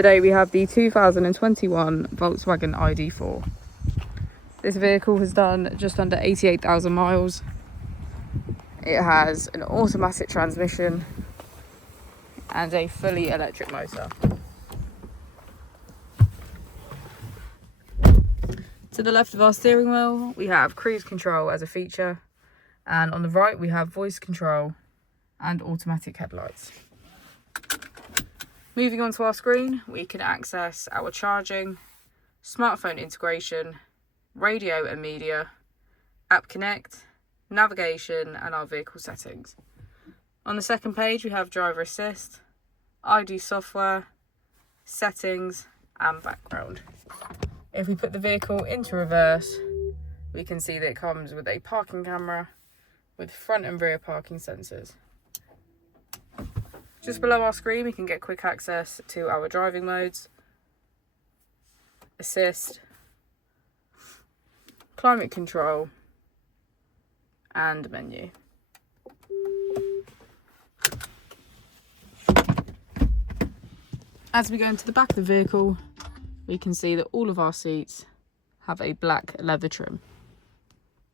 Today we have the 2021 Volkswagen ID.4. This vehicle has done just under 88,000 miles. It has an automatic transmission and a fully electric motor. To the left of our steering wheel, we have cruise control as a feature, and on the right we have voice control and automatic headlights. Moving on to our screen, we can access our charging, smartphone integration, radio and media, app connect, navigation and our vehicle settings. On the second page we have driver assist, ID software, settings and background. If we put the vehicle into reverse, we can see that it comes with a parking camera with front and rear parking sensors. Just below our screen we can get quick access to our driving modes, assist, climate control and menu. As we go into the back of the vehicle, we can see that all of our seats have a black leather trim.